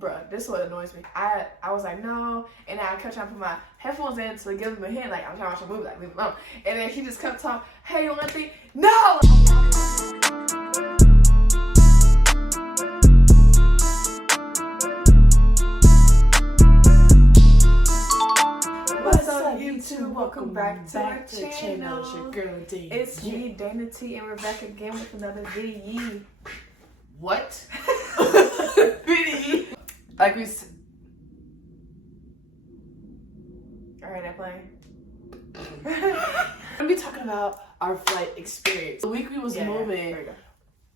bruh, this is what annoys me. I was like, no, and I kept trying to put my headphones in to give him a hint, like I'm trying to watch a movie, like leave him alone. And then he just kept talking, hey, you want to think? No! What's up, YouTube? Welcome back to our channel. It's your girl D. It's me, Dana T, and Rebecca again with another video. What? Video. Like we Alright, I'm playing. We're gonna be talking about our flight experience. The week we was moving, there we go.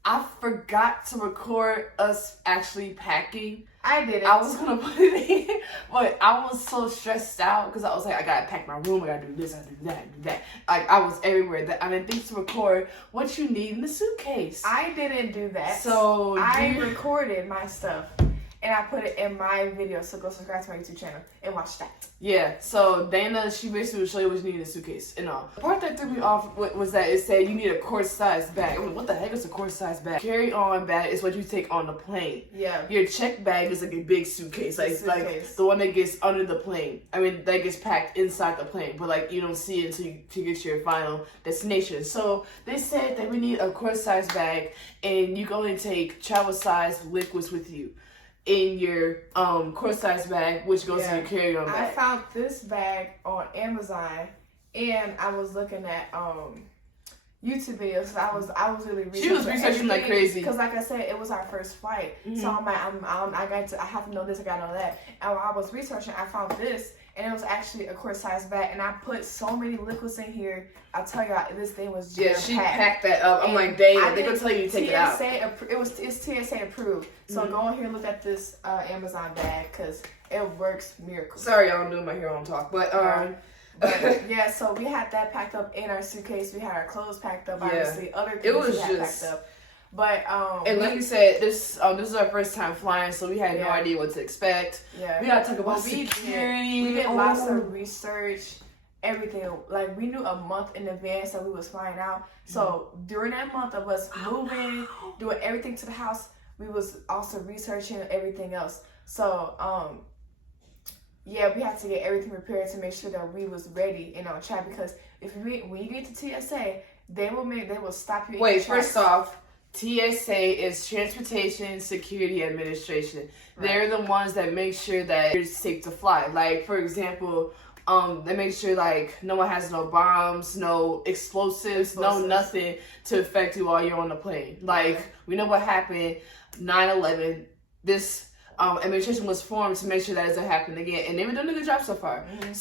I forgot to record us actually packing. I did it. I was gonna put it in, but I was so stressed out because I was like, I gotta pack my room, I gotta do this, I gotta do that, do that. Like I was everywhere. I didn't think to record what you need in the suitcase. I didn't do that. So I recorded my stuff and I put it in my video. So go subscribe to my YouTube channel and watch that. Yeah, so Dana, she basically would show you what you need in a suitcase and all. The part that threw me off was that it said you need a quart-sized bag. I'm like, what the heck is a quart-sized bag? Carry-on bag is what you take on the plane. Yeah. Your check bag is like a big suitcase, like the one that gets under the plane. I mean, that gets packed inside the plane, but like you don't see it until you get to your final destination. So they said that we need a quart-sized bag, and you can only take travel-sized liquids with you in your quart-sized bag, which goes in your carry-on bag. I found this bag on Amazon, and I was looking at YouTube videos. I was really researching. She was researching like crazy because, like I said, it was our first flight. Mm-hmm. So I'm like, I have to know this. I gotta know that. And while I was researching, I found this, and it was actually a quart-sized bag. And I put so many liquids in here. I tell y'all, this thing was jam-packed. Yeah, she packed that up. I'm like, dang, they're gonna tell you to take it out. It's TSA approved. So go in here and look at this Amazon bag because it works miracles. Sorry, y'all, I'm doing my hair on talk, but yeah, so we had that packed up in our suitcase. We had our clothes packed up, obviously. Other things we had packed up. But and like you said, this is our first time flying, so we had no idea what to expect. Yeah, we gotta talk about security. We did lots of research, everything. Like we knew a month in advance that we was flying out. So during that month of us moving, doing everything to the house, we was also researching everything else. So yeah, we had to get everything prepared to make sure that we was ready and on track. Because when you get to TSA, they will stop you. Wait, first off, TSA is Transportation Security Administration. Right. They're the ones that make sure that you're safe to fly. Like for example, they make sure like no one has no bombs, no explosives, no nothing to affect you while you're on the plane. Like we know what happened 9/11. This administration was formed to make sure that doesn't happen again, and they've been doing a good job so far. Mm-hmm.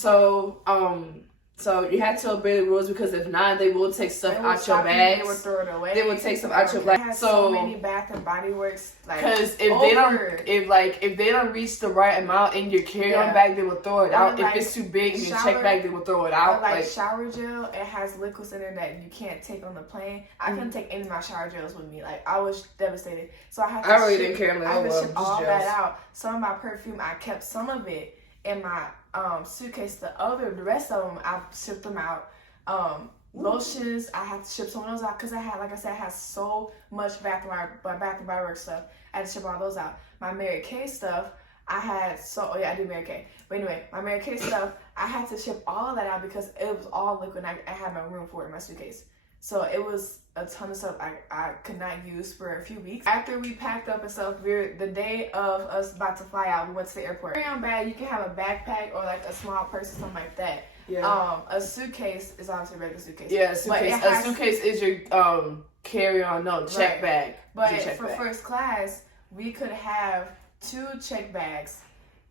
So you had to obey the rules because if not, they will take stuff out your bags. They will throw it away. They will take stuff out your bags. So many Bath and Body Works. Because if they don't reach the right amount in your carry-on bag, they will throw it out. If it's too big in your check bag, they will throw it out. Like shower gel, it has liquids in it that you can't take on the plane. I couldn't take any of my shower gels with me. Like I was devastated. So I had to. I really didn't care. I had to ship all that out. Some of my perfume, I kept some of it in my suitcase. The rest of them, I shipped them out. Lotions, I had to ship some of those out because I had so much Bath and Body Works stuff. I had to ship all those out. My Mary Kay stuff, I do Mary Kay. But anyway, my Mary Kay stuff, I had to ship all of that out because it was all liquid and I had no room for it in my suitcase. So it was a ton of stuff I could not use for a few weeks. After we packed up and stuff, the day of us about to fly out, we went to the airport. Carry-on bag, you can have a backpack or like a small purse or something like that. Yeah. A suitcase is obviously a regular suitcase. Yeah, a suitcase is your carry-on, check bag. But for first class, we could have 2 check bags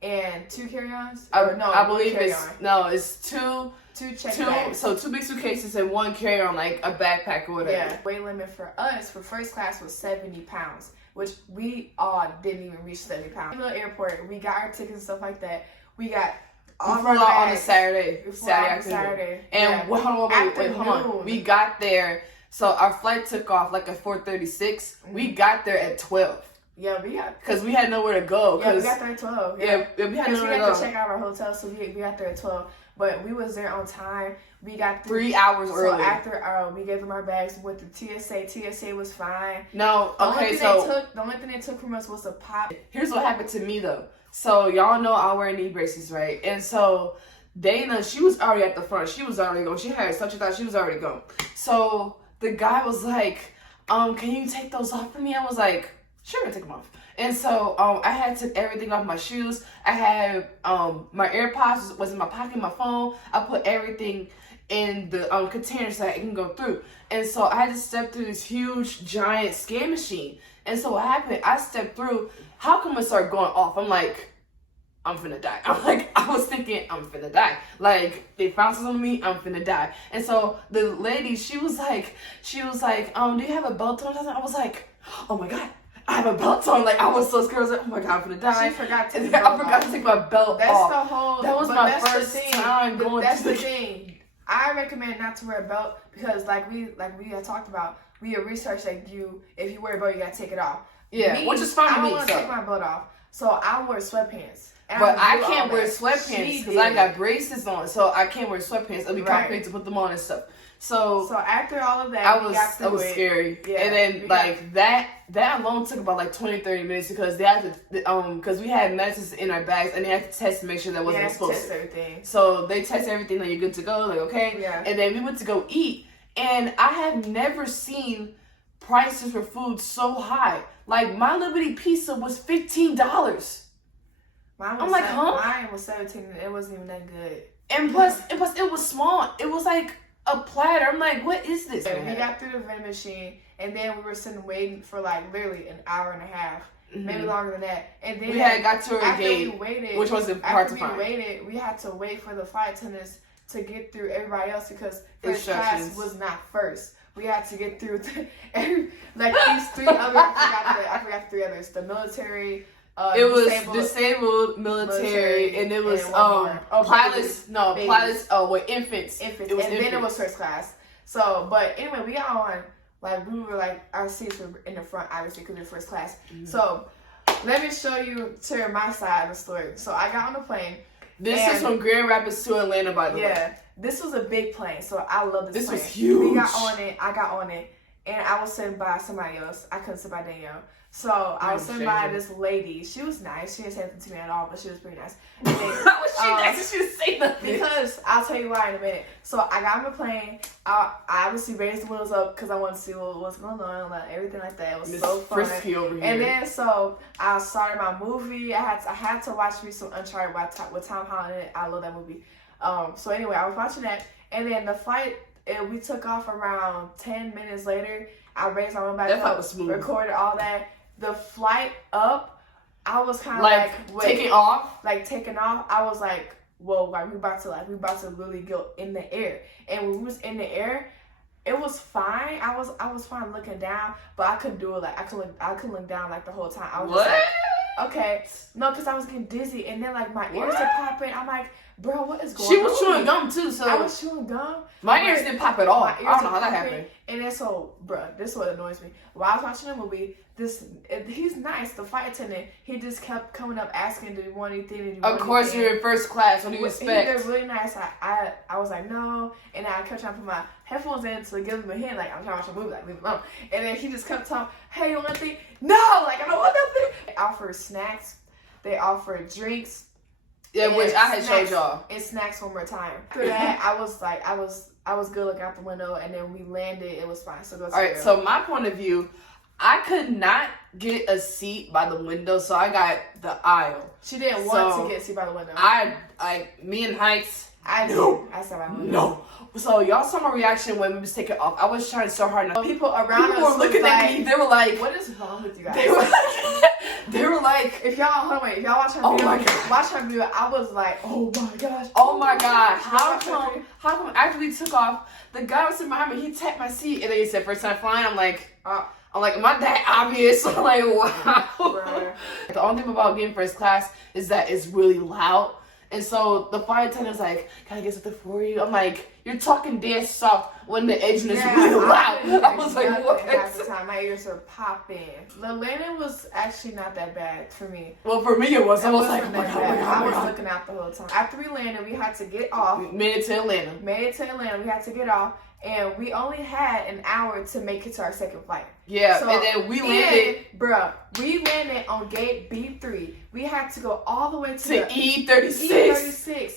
and 2 carry-ons. I believe it's two check bags. So 2 big suitcases and 1 carry-on, like a backpack or whatever. Yeah. Weight limit for us for first class was 70 pounds, which we all didn't even reach 70 pounds. In the airport, we got our tickets and stuff like that. We got all of our bags on a Saturday afternoon. And hold on. We got there. So our flight took off like at 4:36. Mm-hmm. We got there at 12. Yeah, we got. Because we had nowhere to go. Yeah, we got there at 12. Yeah, we had Because we nowhere to had go. to check out our hotel, so we got there at 12. But we was there on time. We got through 3 hours so early. after we gave them our bags with the TSA. TSA was fine. No, The okay, only thing they took from us was a pop. Here's what happened to me though. So y'all know I wear knee braces, right? And so Dana, she was already at the front. She was already gone. She had such a thought she was already gone. So the guy was like, can you take those off for me? I was like, sure, I'll take them off. And so I had took everything off my shoes. I had my AirPods was in my pocket, my phone. I put everything in the container so that it can go through. And so I had to step through this huge, giant scan machine. And so what happened, I stepped through. How come it started going off? I'm like, I'm finna die. I was thinking, I'm finna die. Like, they found something on me, I'm finna die. And so the lady, she was like, do you have a belt on? I was like, oh my God, I have a belt on. Like, I was so scared. I was like, oh my God, I'm finna die. She forgot to I forgot to take my belt That's off. the whole. That was my first time going That's to the thing. I recommend not to wear a belt because, like we had talked about, we had researched that if you wear a belt, you gotta take it off. Yeah, Me, which is fine I with don't me. want to take my belt off, so I wear sweatpants. And But I do can't all wear that. sweatpants She because I did. got braces on, so I can't wear sweatpants. It'll be Right. complicated to put them on and stuff. So after all of that, I we was got through that was it. scary. Yeah, and then we like that alone took about like 20-30 minutes because they had to because we had medicines in our bags and they had to test to make sure that wasn't Yeah, explosive. test everything. So they test everything, like you're good to go, like okay. Yeah. And then we went to go eat, and I have never seen prices for food so high. Like my Liberty pizza was $15. Mine I'm like, huh? Mine was 17. And it wasn't even that good. And plus it was small. It was like a platter. I'm like, what is this? And we got through the vending machine, and then we were sitting waiting for like literally an hour and a half, maybe longer than that. And then we had got to our after gate, we waited, which was hard after to find. we waited, we had to wait for the flight attendants to get through everybody else because first Instructions. class was not first. We had to get through like these three other. I forgot the three others. The military. It was disabled, military, and it was and one more. pilots. No, babies. Pilots. Oh wait, infants. Infants. It was and then it was first class. So, but anyway, we got on. Like we were like our seats were in the front, obviously, because we're first class. Mm-hmm. So, let me show you to my side of the story. So I got on the plane. This and- is from Grand Rapids to Atlanta, by the way. Yeah, this was a big plane, so I love this plane. Was huge. We got on it. I got on it, and I was sitting by somebody else. I couldn't sit by Danielle. So I was sitting by this lady. She was nice. She didn't say anything to me at all, but she was pretty nice. And then, How was she nice? She didn't say nothing. because I'll tell you why in a minute. So I got on the plane. I obviously raised the windows up because I wanted to see what was going on, like everything like that. It was Miss so fun. Frisky over here. And then so I started my movie. I had to watch me some Uncharted with Tom Holland in it. I love that movie. So anyway, I was watching that, and then the flight. We took off around 10 minutes later. I raised my one back That flight up, was smooth. recorded all that. The flight up, I was kind of like wait, taking off. like taking off. I was like, whoa, like we about to really go in the air. And when we was in the air, it was fine. I was fine looking down, but I couldn't do it. Like I couldn't look down like the whole time. I was What? just like, okay, no, because I was getting dizzy, and then like my ears are popping. I'm like, bro, what is going on? She was chewing gum too, so I was chewing gum. my ears didn't pop at all. I My ears don't know are how that popping, happened. And then so, bruh, this is what annoys me. While I was watching the movie, he's nice. The flight attendant, he just kept coming up asking, "Do you want anything? Did you want Of course, anything?" you're in first class. What do you expect? They're really nice. I was like, no, and I kept trying to put my headphones in to give him a hint, like I'm trying to watch a movie, like leave him alone. And then he just kept talking, "Hey, you want anything?" No, like I don't want nothing. They offer snacks. They offer drinks. Yeah, and which I had snacks, showed y'all. And snacks one more time. After that, I was good looking out the window, and then we landed. It was fine. So go to All right. the- So my point of view, I could not get a seat by the window, so I got the aisle. she didn't want so to get a seat by the window. Me and Heights. I No. knew. I said by the window. No. So y'all saw my reaction when we was taking off. I was trying so hard. Not, People around people us were looking was at like, me. They were like, "What is wrong with you guys?" they were like, If y'all hold on, wait, if y'all watch her Oh video, my God. watch her video. I was like, oh my gosh, oh my God, how come after we took off, the guy was sitting behind me, he tapped my seat, and then he said, first time flying. I'm like, am I that obvious? I'm like, wow. Bruh. The only thing about getting first class is that it's really loud. And so the flight attendant's like, "Can I get something for you?" I'm like, "You're talking dead soft when the engine is really loud." I was like, "What?" Half the time, my ears were popping. The landing was actually not that bad for me. Well, for me it was. I was like, Wasn't "Oh my that god, oh my bad. god, I oh was my god." looking out the whole time. After we landed, we had to get off. Made it to Atlanta. We had to get off, and we only had an hour to make it to our second flight. Yeah, So, and then we landed we landed on gate B3. We had to go all the way to to the E36. E36.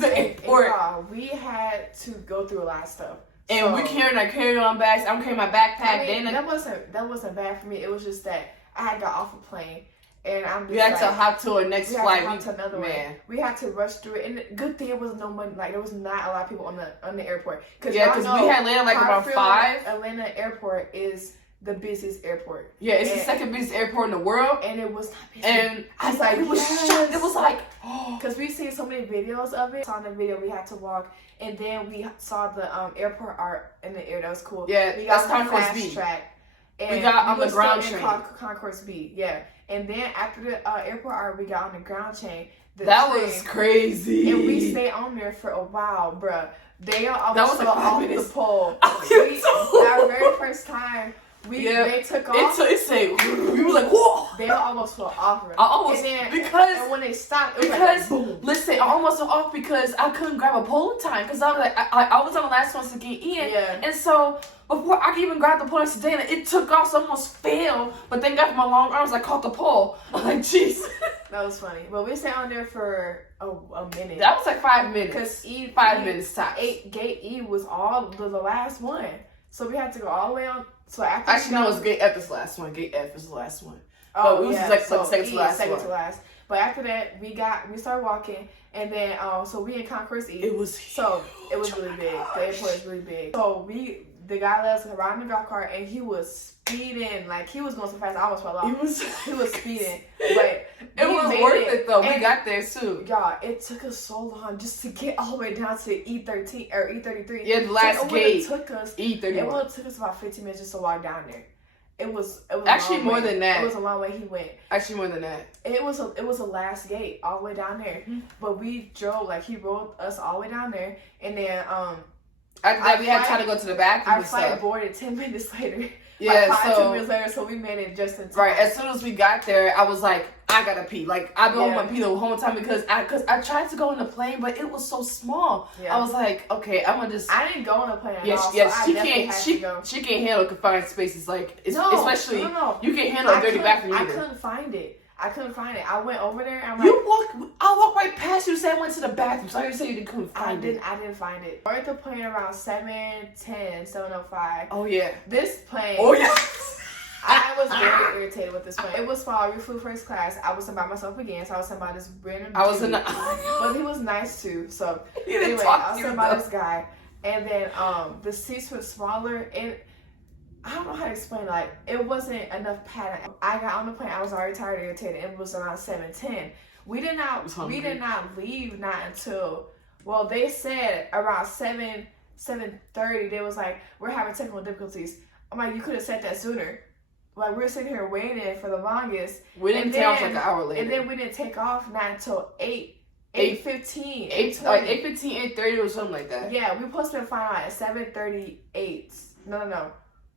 the airport. And, we had to go through a lot of stuff. And So, we carrying our carry-on bags. I'm carrying my backpack. I mean, then that wasn't bad for me. It was just that I had got off a plane, and I'm just we had to hop to our next flight. We had to hop to another one. We had to rush through it, and the good thing it was no money. Like there was not a lot of people on the airport. Because we had landed like around 5. Atlanta airport is the busiest airport. Yeah, it's the second busiest airport in the world. And it was not busy. And I was like, it was shocked. It was like, because we've seen so many videos of it. On the video, we had to walk, and then we saw the airport art in the air. That was cool. Yeah, we got that's on the Concourse fast B. track. And We got on the were ground still in train. Concourse B, yeah. And then after the airport art, we got on the ground chain. That was crazy. And we stayed on there for a while, bruh. They almost That was fell like 5 off minutes. the pole. Oh, Our very first time, they took off. We were like, whoa. They almost fell off. I almost, and when they stopped, it was like boom. Listen, I almost fell off because I couldn't grab a pole in time because I was like, I was on the last ones to get in. Yeah. And so before I could even grab the pole next to Dana, it took off, so I almost fell. But thank God for my long arms, I caught the pole. I'm like, jeez. That was funny. But we stayed on there for a minute. That was like 5 minutes. Because 5 minutes tops. Gate E was all the last one. So we had to go all the way on. So after Actually, no, it was Gate F is the last one. Gate F is the last one. Oh, but we was yeah. like So second to last second one. to last. But after that, we started walking, and then so we in Concourse E. It was really big. The airport is really big. So the guy let us ride in the golf cart, and he was speeding. Like he was going so fast, I almost fell off. He was speeding, but it was worth it though. We got there too. Y'all, it took us so long just to get all the way down to E13 or E33. Yeah, the last gate. It took us E31. It would have took us about 15 minutes just to walk down there. It was actually more than that. It was a long way he went. Actually more than that. It was a last gate all the way down there. Mm-hmm. But we drove, like he rode us all the way down there, and then after that we had time to go to the bathroom. Our flight boarded 10 minutes later. Yeah, like 10 minutes later, so we made it just in time. Right, as soon as we got there, I was like, I gotta pee. Like I've been on my pee the whole time because I tried to go in the plane, but it was so small. Yeah. I was like, okay, I'm gonna just. I didn't go on the plane. She can't handle confined spaces especially you can't handle a dirty bathroom either. I couldn't find it. I went over there and I'm I walked right past you. Said I went to the bathroom. So I said you couldn't find it. I didn't find it. We're at the plane around 7:10, 7:05. Oh yeah. This plane. Oh yeah. I was very irritated with this plane. It was fall. We flew first class. I wasn't by myself again, so I was sitting by this random dude. But he was nice too. So anyway, I was sitting by this guy, and then the seats were smaller, and I don't know how to explain. Like it wasn't enough padding. I got on the plane. I was already tired and irritated. It was around 7:10. We did not leave not until they said around 7:30. They was like, we're having technical difficulties. I'm like, you could have said that sooner. Like we're sitting here waiting for the longest. We didn't take off like an hour later. And then we didn't take off not until 8:15. 8:15, 8:30 or something like that. Yeah, we supposed to find out at 7:38. No.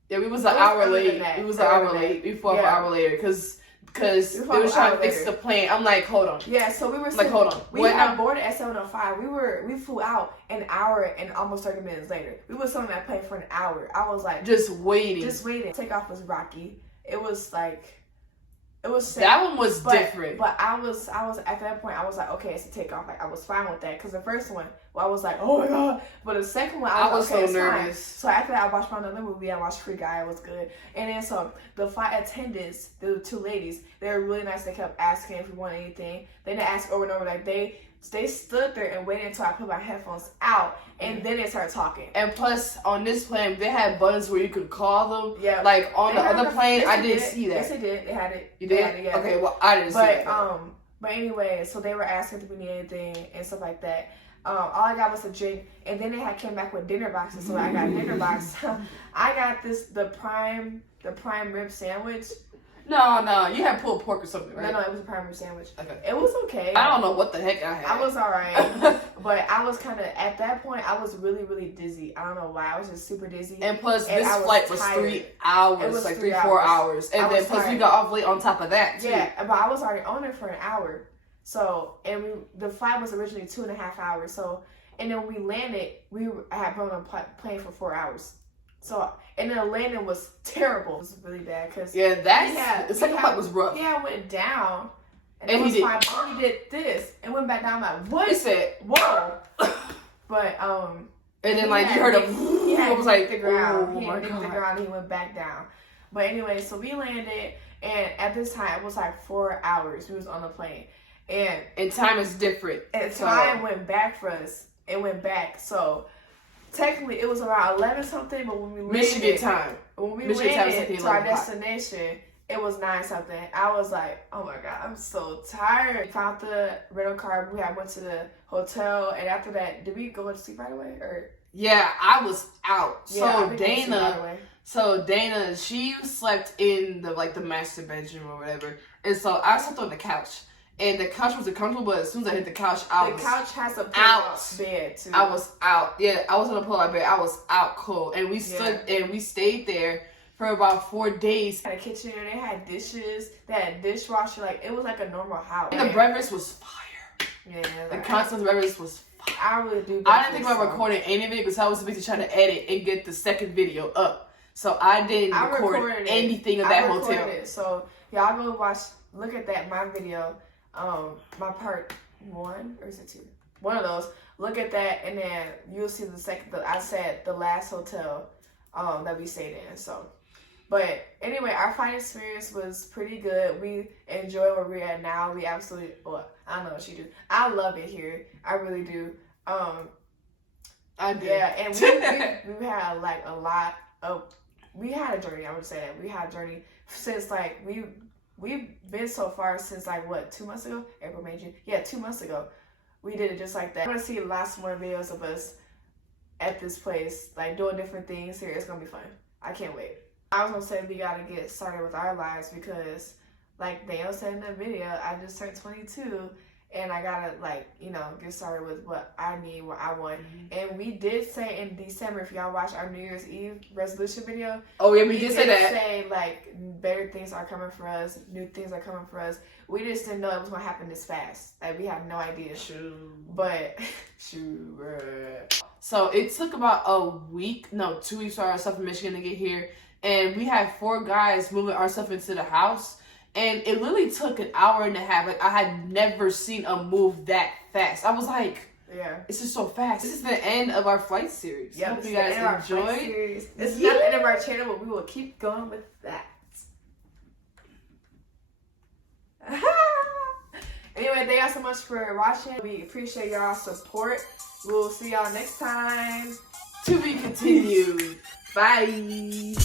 Yeah, we was an hour late. We was an hour late. We flew an hour later because they were trying to fix the plane. I'm like, hold on. Yeah, so we were like, hold on. We got boarded at 7:05. We flew out an hour and almost 30 minutes later. We was on that plane for an hour. I was like, just waiting. Takeoff was rocky. It was like, it was safe, that one was different. But I was at that point. I was like, okay, it's a takeoff. Like I was fine with that because the first one, I was like, oh my god. But the second one, I was okay, so nervous. Fine. So after that, I watched another movie. I watched Free Guy. It was good. And then so the flight attendants, the two ladies, they were really nice. They kept asking if we wanted anything. They didn't ask over and over. Like they stood there and waited until I put my headphones out, and then they started talking. And plus, on this plane, they had buttons where you could call them. Yeah. Like on the other plane, I didn't see that. Yes, they did. They had it. You did? Yeah. Okay. Well, I didn't see that. But anyway, so they were asking if we need anything and stuff like that. All I got was a drink, and then they came back with dinner boxes. So I got a dinner box. I got the prime rib sandwich. No, you had pulled pork or something, right? No, it was a prime rib sandwich. Okay. It was okay. I don't know what the heck I had. I was alright, but I was kind of at that point. I was really, really dizzy. I don't know why. I was just super dizzy. And plus, And this I was flight was tired. 3 hours, It was like 3 4 hours. hours, and I then was plus we tired. got off late on top of that too. Yeah, but I was already on it for an hour. So, and the flight was originally 2.5 hours. So, and then when we landed, had been on a plane for 4 hours. So, and then the landing was terrible. It was really bad because Yeah, the second flight was rough. Yeah, I went down, and And it was he did- fine. But he did this and went back down. I'm like, what? He said, Whoa. But and then he like you had heard nicked- him. he had It was like, nicked the ground. oh He my had nicked the god. ground. And he went back down. But anyway, so we landed, and at this time it was like 4 hours. We was on the plane, and time is different. So- time went back for us. It went back. So technically it was around 11 something. But when we landed, Michigan time. when we Michigan time is landed like to our 11 o'clock. destination, it was 9 something. I was like, oh my god, I'm so tired. We found the rental car. We went to the hotel, and after that, did we go to sleep right away or? Yeah, I was out. Yeah, I So think we went to sleep right Dana, away. she slept in the master bedroom or whatever, and so I slept on the couch, and the couch was uncomfortable. But as soon as I hit the couch, The couch has a out. bed too. I was out. Yeah, I was on a pull-out bed. I was out cold, and we stood and we stayed there for about 4 days. They had a kitchen. They had dishes. They had a dishwasher. Like it was like a normal house. And the breakfast was fire. Yeah, The like, constant breakfast was fire. I really do. I didn't think about breakfast, so. recording any of it because I was busy trying to edit and get the second video up. So I didn't I record recorded it. anything of I that recorded hotel. it. So y'all go watch. Look at that my video. My part 1 or is it 2? One of those. Look at that, and then you'll see the second. I said the last hotel that we stayed in. So, but anyway, our flight experience was pretty good. We enjoy where we're at now. We absolutely. Well, I don't know what you do. I love it here. I really do. I did. Yeah, and we had like a lot of. We had a journey. I would say that we had a journey since like we've been so far since like what 2 months ago, April, May, June. Yeah, 2 months ago, we did it just like that. I'm gonna see lots more videos of us at this place, like doing different things here. It's gonna be fun. I can't wait. I was gonna say we gotta get started with our lives because, like Daniel said in the video, I just turned 22. And I gotta get started with what I need, what I want. And we did say in December, if y'all watch our New Year's Eve resolution video. Oh yeah, we did say that. Say like better things are coming for us, new things are coming for us. We just didn't know it was gonna happen this fast. Like we had no idea. But So it took about 2 weeks for our stuff in Michigan to get here, and we had 4 guys moving our stuff into the house. And it literally took an hour and a half. Like, I had never seen a move that fast. I was like, yeah, it's just so fast. This is the end of our flight series. Yeah, Hope you guys enjoyed. This is not the end of our channel, but we will keep going with that. Anyway, thank y'all so much for watching. We appreciate y'all's support. We'll see y'all next time. To be continued. Bye.